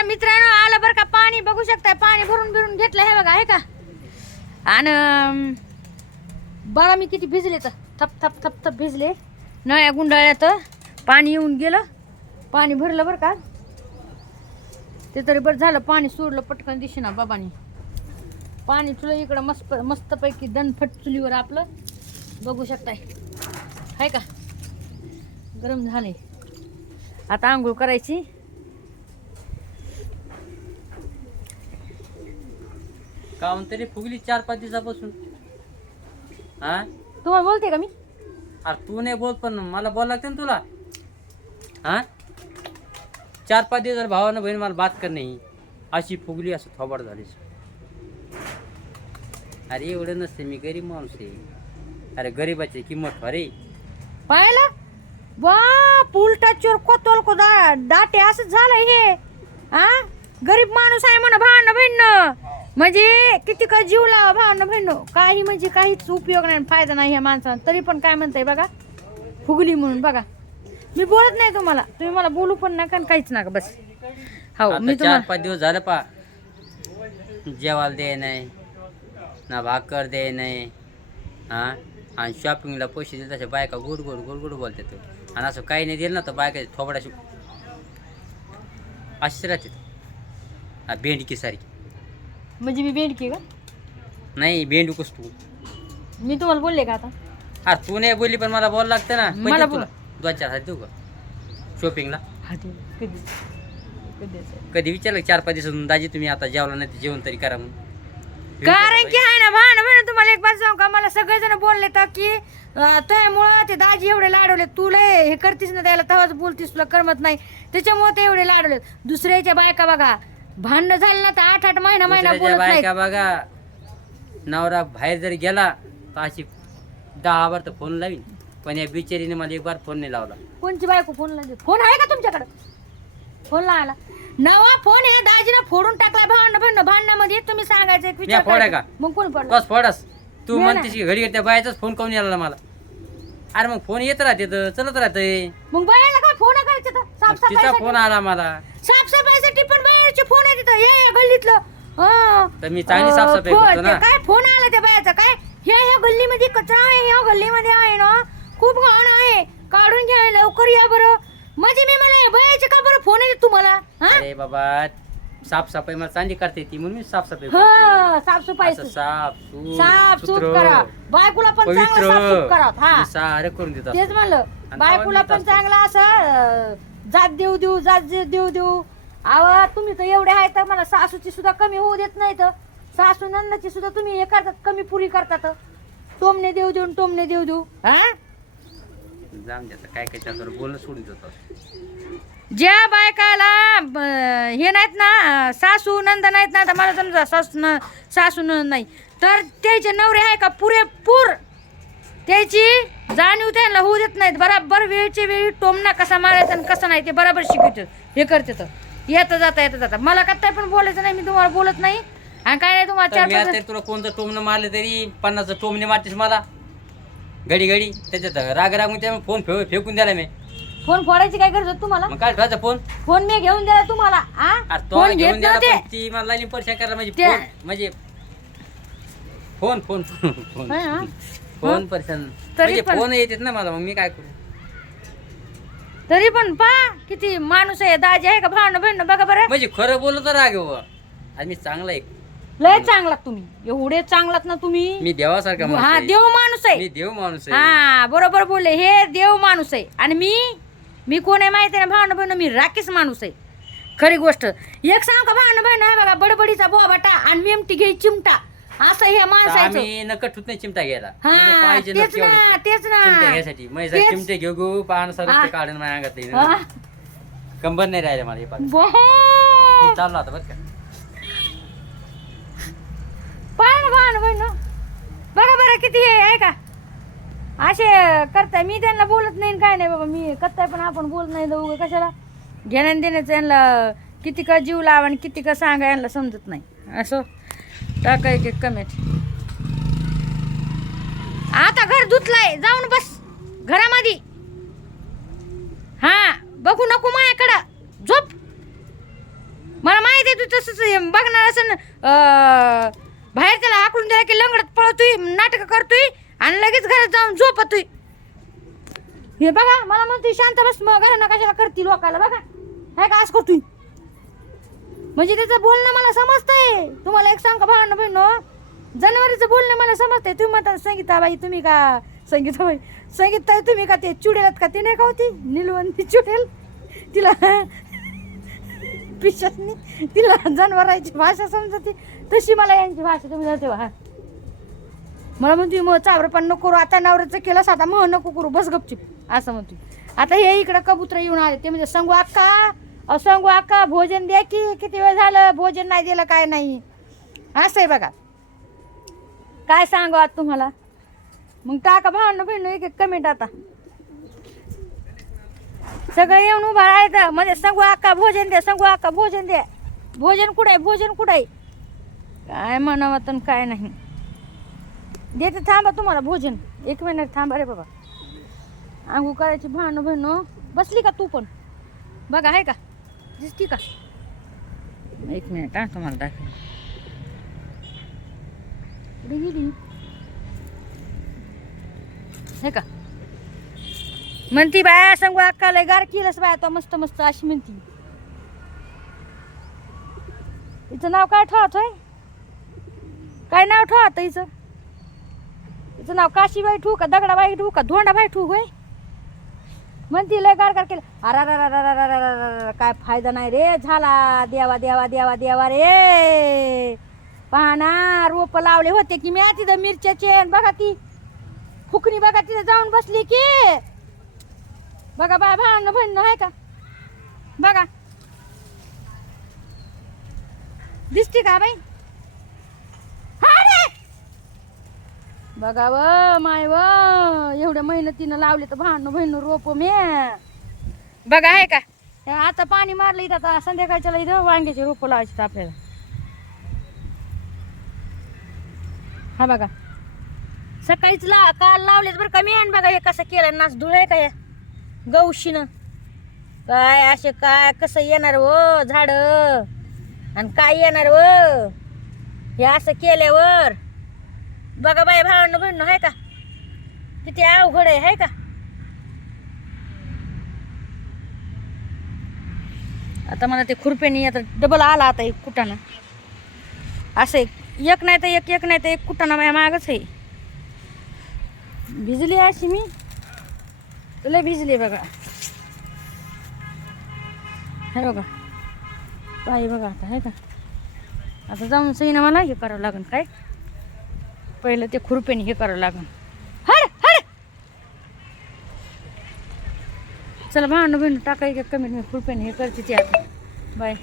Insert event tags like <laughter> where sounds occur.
बरं मित्रांनो आलं बरं का पाणी? बघू शकताय पाणी भरून भरून घेतलं हे बघा आहे का? आणि अं, बघा मी किती भिजले तर. थप थप थप थप भिजले. नळ्या गुंडाळ्यात पाणी येऊन गेलं. पाणी भरलं बरं का. ते तरी बरं झालं पाणी सोडलं पटकन दिशेना बाबानी. पाणी तुला इकडं मस्त मस्तपैकी दणफट चुलीवर आपलं. बघू शकताय. आहे का? गरम झाले आता आंघोळ करायची. का तरी फुगली चार पाच दिवसापासून. हा? तुम्हाला बोलते का मी? अरे तू नाही बोल पण मला बोल लागते ना तुला. हा? चार पाच दिवस भावानं बहीण मला बात कर नाही अशी फुगली असं थोबाड झाली. अरे एवढं नसते मी गरीब माणूस आहे. अरे गरीबाची किंमत अरे पाहिलं? वा पुलटा चोर कोतोल को दा दाटे असं झालं हे. आ गरीब माणूस आहे म्हणा भावना बहिण म्हणजे किती का जीव लावा भावना बहिण काही म्हणजे काहीच उपयोग नाही फायदा नाही ह्या माणसाला. तरी पण काय म्हणताय बघा? फुगली म्हणून बघा. मी बोलत नाही तुम्हाला. तुम्ही मला बोलू पण नका आणि काहीच नका बस. हो मी चार तुम्हाला पाच दिवस झालं पा जेवायला दे नाही. ना भाकर दे नाही. हा? आणि शॉपिंगला पैसे दिले तसे बायका गोड गोड गोड गोड बोलतात आणि असं काही नाही दिलं ना तर बायका थोबडाशी अशीच राहते हा भेंडकी सारखी. म्हणजे मी बेंडकी का? नाही भेंडूकच तू? मी तुम्हाला बोलले का आता? अरे तू नाही बोलली पण मला बोल लागतं ना. मला बोल. तुला. दोन चार देऊ का? शॉपिंगला हा ते कधी? कधी कधी विचारलं चार पाच दिवसातून दाजी तुम्ही आता जेवला नाही तर जेवण तरी करा म्हणून? कारण की आहे ना भान बहिण तुम्हाला एक बात सांगू का? मला सगळेजण बोलले तर की अं, त्यामुळं ते दाजी एवढे लाडवले. तुला हे करतीस ना त्याला तेव्हाच बोलतीस तुला करमत नाही. त्याच्यामुळे ते एवढे लाडवले. दुसऱ्याच्या बायका बघा भांडणं झालं ना तर आठ आठ महिना महिना दुसऱ्याच्या बोलत नाही बायका बघा नवरा बाहेर जर गेला तर अशी दहा बार तर फोन लावीन. पण या बिचारीने मला एक बार फोन नाही लावला. कोणची बायको फोन लावते फोन आहे का तुमच्याकडे? फोन लावायला. नवा फोन आहे दाजीनं फोडून टाकला भांडण भांडण भांडणामध्ये तुम्ही सांगायचं एक विचार फोडाय करायचा. का? मग कोण पडलं बस फोडस. तू म्हणतेस की घडी त्या बायाचाच फोन काऊन यायला मला? अरे मग फोन येत राहते तर चलत राहते. मग बायाला काय फोन करायचे तर? तिचा साफसफाईसाठी फोन आला मला. साफसफाईसाठी बाहेरचे फोन आहे तिथं. हे हे गल्लीतलं. हं. तर मी चांगली अं, साफसफाई फोन- करतो ना. काय फोन आला त्या बायाचा? काय? हे ह्या गल्लीमध्ये कचरा आहे ह्या गल्लीमध्ये आहे ना? खूप घाण आहे. काढून घ्या लवकर या बरं. म्हणजे मी मला या बायाचे का बरं फोन येते तुम्हाला? हं? अरे बाबा साफसफाई मला चांगली करते ती म्हणून मी साफसफाई करतो. हं, साफसफाई असं साफ सूफ, साफ सूफ सुथरं, करा. बायकोला पण चांगलं साफ सूफ करा. हा. मी सारं करून देत तेच. म्हणलं. आणि बायकोला पण चांगला असं अं, जात देऊ देऊ जात जे- देऊ देऊ. आवा तुम्ही तर एवढे आहे तर मला सासूची सुद्धा कमी होऊ देत नाही तर. सासू नंदाची सुद्धा तुम्ही हे करतात कमी पुरी करतात. टोमने देऊ देऊन टोमने देऊ देऊ. हा? जाऊन द्या आता काय काय त्याच्यावर बोलणं सोडून देतो. ज्या बायकाला ब- हे नाहीत ना सासू नंद नाहीत ना तर मला समजा सासू न सासू नंद नाही. तर त्याचे नवरे आहे का पुरेपूर? त्याची जाणीव त्यांना होऊ देत नाहीत. बराबर वेळच्या वेळी टोमना कसा मारायचा आणि कसा नाही ते बराबर शिकवतात हे करते तर. येतं जाता येतं जाता. मला काय पण बोलायचं नाही मी तुम्हाला बोलत नाही. आणि काय नाही तुम्हाला तर चार मी पाच आता तुला कोणतं टोमणं मारलं तरी पन्नासचं टोमणे मारतेस मला. घडी घडी. त्याच्यात राग रागून त्या फोन फेक फेकून द्याला मी. फोन फोडायची काय गरज होती तुम्हाला? मग काय ठेवायचा फोन? फोन मी घेऊन दिला तुम्हाला आ? अरे तो फोन घेऊन घेत द्याला नव्हते. पण ती मला लाईनी परेशान करायला म्हणजे त्या- फोन म्हणजे phone phone phone phone. Phone परेशान तरी म्हणजे पण- फोन येतात ना मला मग मी काय करू? तरी पण पा किती माणूस आहे दाजी आहे का भावना बहिण बघा बरं. म्हणजे खरं बोलत राग हो आज मी चांगला आहे लय चांगलात तुम्ही. एवढे चांगलात ना तुम्ही. मी देवासारखा माणूस हा आहे. देव माणूस मी आहे देव माणूस आहे. हा बरोबर बोलले. हे देव माणूस आहे. आणि मी मी कोण आहे माहिती आहे ना भावना बहिण मी राकेश माणूस आहे. खरी गोष्ट. एक सांग का भावना बहिण आहे बघा बडबडीचा बोबाटा आणि मेमटी घे चिमटा. असं हे तर माणसाचं आम्ही नकट चिमटा घ्यायला हा, म्हणजे पाहिजे तेच नक्की ना. तेच ना. चिमटा घ्यायसाठी तेच. चिमटे घेऊ घेऊ पाहणं हा. सरळ काढून माझ्या अंगात हा? नाही. कंबर नाही राहिले मला हे पाहून. बो. मी चाललो आता बरं का पाहा ना भावना बहिण बघा बरं किती हे आहे का असे करताय मी त्यांना बोलत नाही काय नाही बाबा मी करताय पण आपण बोलत नाही दोघं कशाला घेण्यान देण्याचं यांना किती का जीव लावा आणि किती का सांगा यांना समजत नाही असं टाका एक एक कमेंट आता घर धुतलंय. जाऊन बस. घरामध्ये हा बघू नको माझ्याकडं झोप. मला माहिती आहे तू तसंच हे बघणार असं बाहेर त्याला आकडून दिला की लंगडत पळतोय नाटक करतोय आणि लगेच घरात जाऊन झोपतोय. हे बघा मला म्हणतोय शांत बस मग घरानं कशाला करतील लोकाला बघा. काय का असं करतोय? म्हणजे त्याचं बोलणं मला समजतंय. तुम्हाला एक सांग का भावना बहिणो जनावरीचं बोलणं मला समजतंय. तुम्ही म्हणता संगीताबाई तुम्ही का? संगीताबाई संगीताबाई तुम्ही का ते चुडेलात का? ते नाही का होती? निलवंती चुडेल. तिला <laughs> पिशासनी तिला जनावरांची भाषा समजते. तशी मला यांची भाषा तुम्ही जाते वा मला म्हणते मग चावर पण नको करू. आता नवऱ्याचं केलं आता मग नको करू. बस गपचिप. असं म्हणते. आता हे इकडं कबुतर येऊन आले. ते म्हणजे सांगू अक्का अहो संगू अक्का भोजन द्या की किती वेळ झालं भोजन नाही दिलं काय नाही. असं आहे बघा. काय सांगू आता तुम्हाला? मग टाका भांडणं बहिण एक एक कमेंट आता. सगळं येऊन उभा राहायचं. म्हणजे सांगू अक्का भोजन द्या सांगू अक्का भोजन द्या. भोजन कुठं आहे? भोजन कुठं आहे? काय म्हणावं तर काय नाही. देते थांबा तुम्हाला भोजन. एक मिनिट थांबा रे बाबा. आंघू करायची भांडणं बहिणं बसली का तू पण? बघा आहे का? दिसती का? एक मिनिट हा तुम्हाला दाखव हे का? म्हणती बाया सांगू अक्काला गार केलंस बाया तो मस्त मस्त अशी म्हणती. हिचं नाव काय ठेवत होय काय नाव ठेवत हिचं? हिचं नाव काशीबाई ठू का दगडाबाई ठू का धोंडाबाई ठू होय? म्हणती लय गार केलं. अरा काय फायदा नाही रे झाला देवा देवा देवा देवा रे पाहना रोप लावले होते की मी तिथं मिरच्याचे बघा ती फुकणी बघा तिथं जाऊन बसली की बघा बाय भांडणं भांडणं आहे का बघा दिसते का बाई हा रे बघा व माय व एवढ्या मेहनतीनं लावले तर भांडणं बहिणं रोप मे. बघा आहे का? हे आता पाणी मारलं इथं आता संध्याकाळच्या इथं वांग्याचे रोपं लावायचे आपल्याला. हा बघा. सकाळीच ला काल लावलेत बरं का मी आणि बघा हे कसं केलं नाच धुळ आहे का या गौशीनं काय असे काय कसं येणार व झाड? आणि काय येणार व? हे असं केल्यावर बघा बाई भावनं बहिणं आहे का? किती अवघड आहे आहे का? आता मला ते खुरप्यानी आता डबल आला आता एक कुटाणा. असं एक एक नाही तर एक एक नाही तर एक कुटाणा माझ्या मागच आहे. भिजली अशी मी. तुला भिजली बघा. हे बघा. बाई बघा आता आहे का? आता जाऊन सही ना मला हे करावं लागेल काय? पहिलं ते खुरप्याने हे करावं लागेल हड हड चला भांडू बिंडू टाकाय का कमी मी हे करते ते आता. बाय.